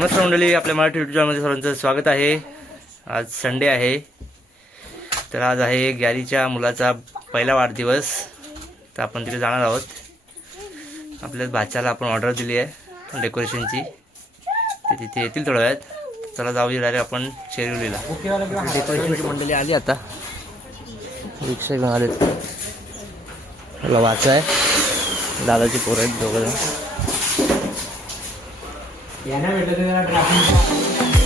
नमस्कार मंडळी आपल्या मराठी युट्यूब चॅनलमध्ये सर्वांचं स्वागत आहे. आज संडे आहे. तर आज आहे गॅरीच्या मुलाचा पहिला वाढदिवस. तर आपण तिथे जाणार आहोत. आपल्या भाच्याला आपण ऑर्डर दिली आहे डेकोरेशनची ते तिथे येतील थोड्या वेळात. चला जाऊया डायरेक्ट आपण शेरिवलीला डेकोरेशनची मंडळी आली आता. रिक्षा घेऊन आले मला वाचा आहे. दादाची पोरं आहेत दोघं जण. ஏன்னா வெட்டுக்கு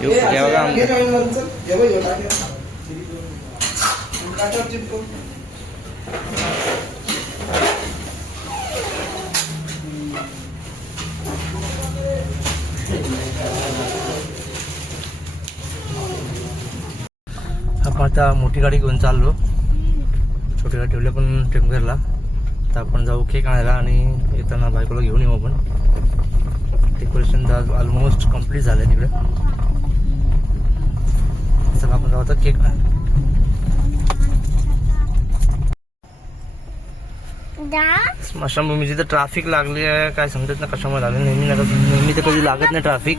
येऊ आपण आता मोठी गाडी घेऊन चाललो. छोटी गाडी ठेवली पण टेमघरला तर आपण जाऊ केक आणायला आणि येताना बायकोला घेऊन येऊ आपण. डेकोरेशन ऑलमोस्ट कंप्लीट झालं तिकडे. चला आपण जाऊ आता केक आणायला. स्मशानभूमीची तर ट्रॅफिक लागली आहे. काय समजत ना कशामुळे लागली नेहमी ना नेहमी तर कधी लागत नाही ट्रॅफिक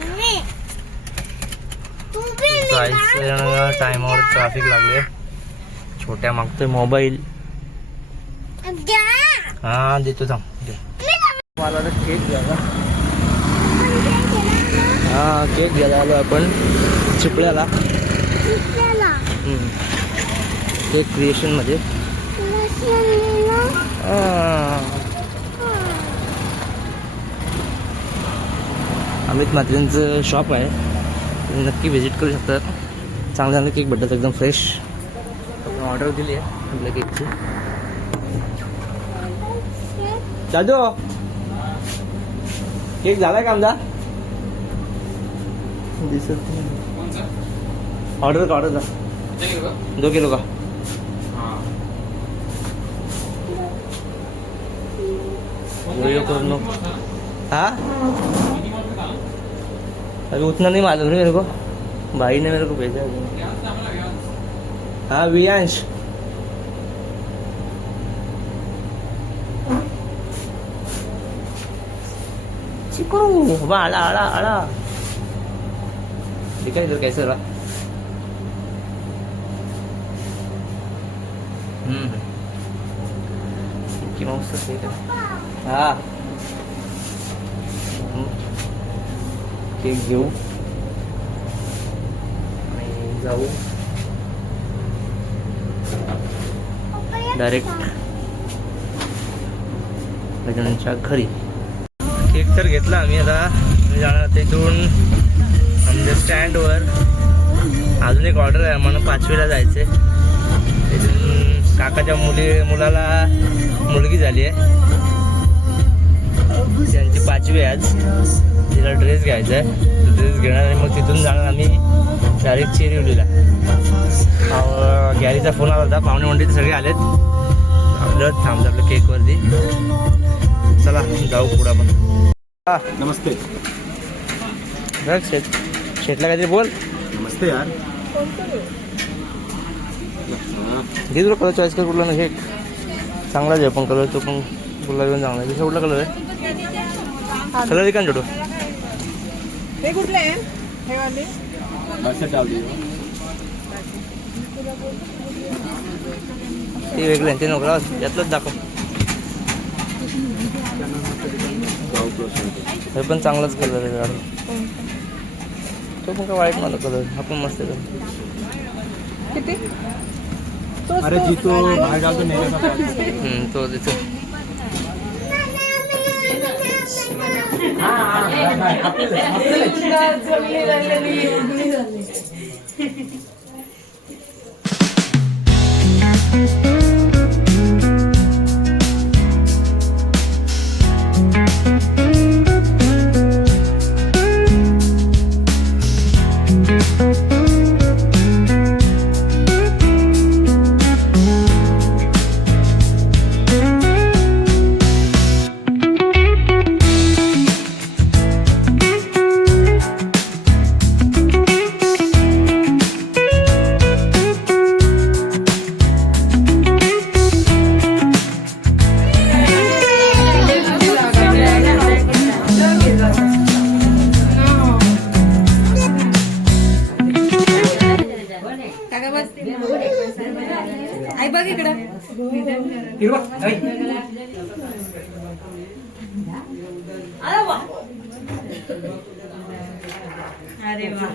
जायचं टायमावर ट्रॅफिक लागले छोट्या मागतोय मोबाईल हा देतो थांब. मला तर केक घ्यायला. हा केक घ्यायला आलो आपण. चिपळ्याला. हम्म. केक क्रिएशनमध्ये. अमित म्हात्रेंचं शॉप आहे. तुम्ही नक्की व्हिजिट करू शकता. चांगले चांगले केक भेटतात एकदम फ्रेश आपण ऑर्डर दिली आहे आपल्या केकची जाजो केक झालाय का आमचा दिसत ऑर्डर का ऑर्डर का दो किलो का करो हाँ अभी उतना नहीं मालूम नहीं मेरे को भाई ने मेरे को भेजा है 꾸 봐봐 알아 알아 알아 여기까지 들어가있어 라 음 인기만 없었어 이거 아 cái dấu này dấu direct લગ્ન શાક ખરી तर घेतला आम्ही आता. जाणार तिथून. आमच्या स्टँडवर अजून एक ऑर्डर आहे म्हणून पाचवीला जायचे तिथून काकाच्या मुली मुलाला मुलगी झाली आहे. त्यांची पाचवी आहे आज. तिला ड्रेस घ्यायचा आहे. ड्रेस घेणार आणि मग तिथून जाणार आम्ही डायरेक्ट चिरिवलीला गॅरीचा फोन आला होता. पाहुणे मंडळी सगळे आलेत. आपलं थांबलं आपलं केकवरती चला जाऊ पुढं आपण. नमस्ते. बघ शेत शेतला काहीतरी बोल. नमस्ते यार. घे तुला कलर चॉईस कर कुठला ना घे चांगलाच आहे पण कलर तो पण गुलाबी पण चांगला आहे. दुसरा कुठला कलर आहे? कलर का जोडो हे कुठले आहे? हे ते वेगळे आहे, ते नको यातलंच दाखव. हे पण चांगलाच कलर आहे जरा. तो पण काय वाईट मला कलर हा पण मस्त आहे किती अरे तो. जी तो बाहेर डालतो नेहमी का हम्म, तो देतो काका अरे वा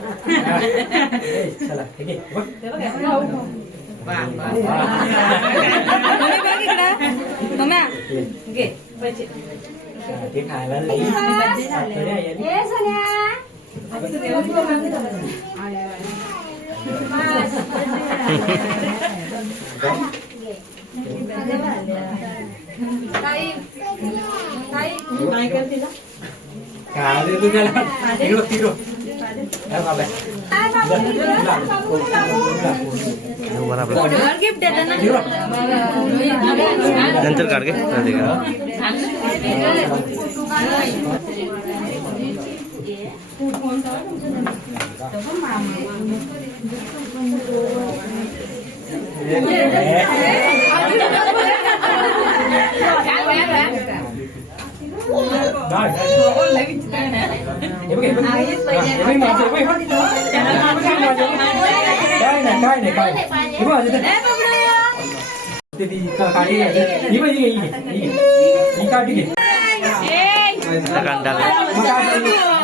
मम्मी बघ इकडं मम्मा घे पैसे वर आपला गिफ्ट देतात ना नंतर काढ घे राहते का? टाका टाका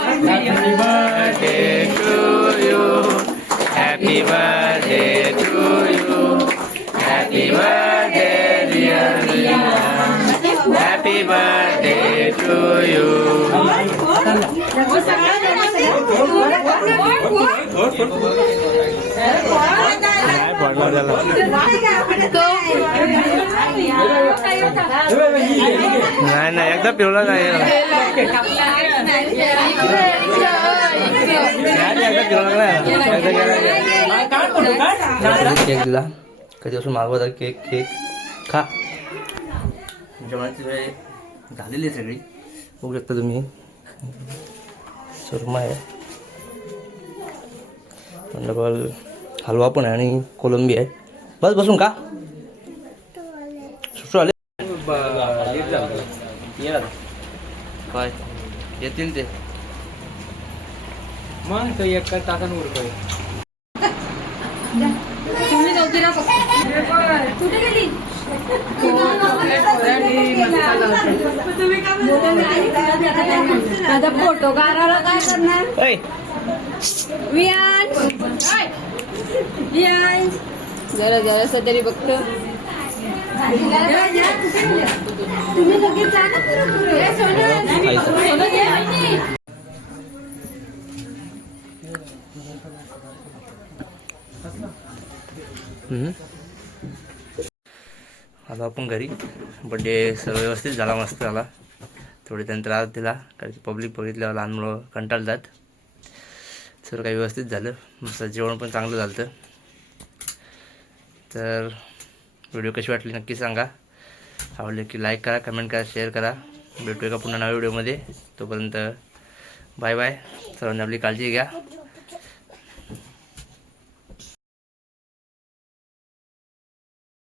Happy birthday to you. Happy birthday to you. Happy birthday, dear Lina. Happy birthday to you. नाही नाही एकदा पिवला नाही नाही, एकदा पिवला. केक दिला कधीपासून मागवत केक केक खा जेवणाची झालेली आहे सगळी. बघू शकता तुम्ही. सुरमा आहे. डबल हलवा पण आहे आणि कोलंबी आहे. बस बसून का सुसू आले. काय येतील ते. मग तो एक तासानं उरतोय. कुठे गेली? आता फ़ोटो काढायला काय करणार? वियांश वियांश जरा जरासं तरी बघतो. तुम्ही लगेच जा ना आलो आपण घरी. बड्डे सर्व व्यवस्थित झाला मस्त झाला. थोडे त्यांनी त्रास दिला कारण की पब्लिक बघितल्यावर लहान मुलं कंटाळतात. सर्व काही व्यवस्थित झालं. मस्त जेवण पण चांगलं झालं तर व्हिडिओ कशी वाटली नक्की सांगा. आवडले की लाईक करा कमेंट करा शेअर करा. भेटूया का पुन्हा नव्या व्हिडिओमध्ये तोपर्यंत बाय बाय सर्वांनी आपली काळजी घ्या.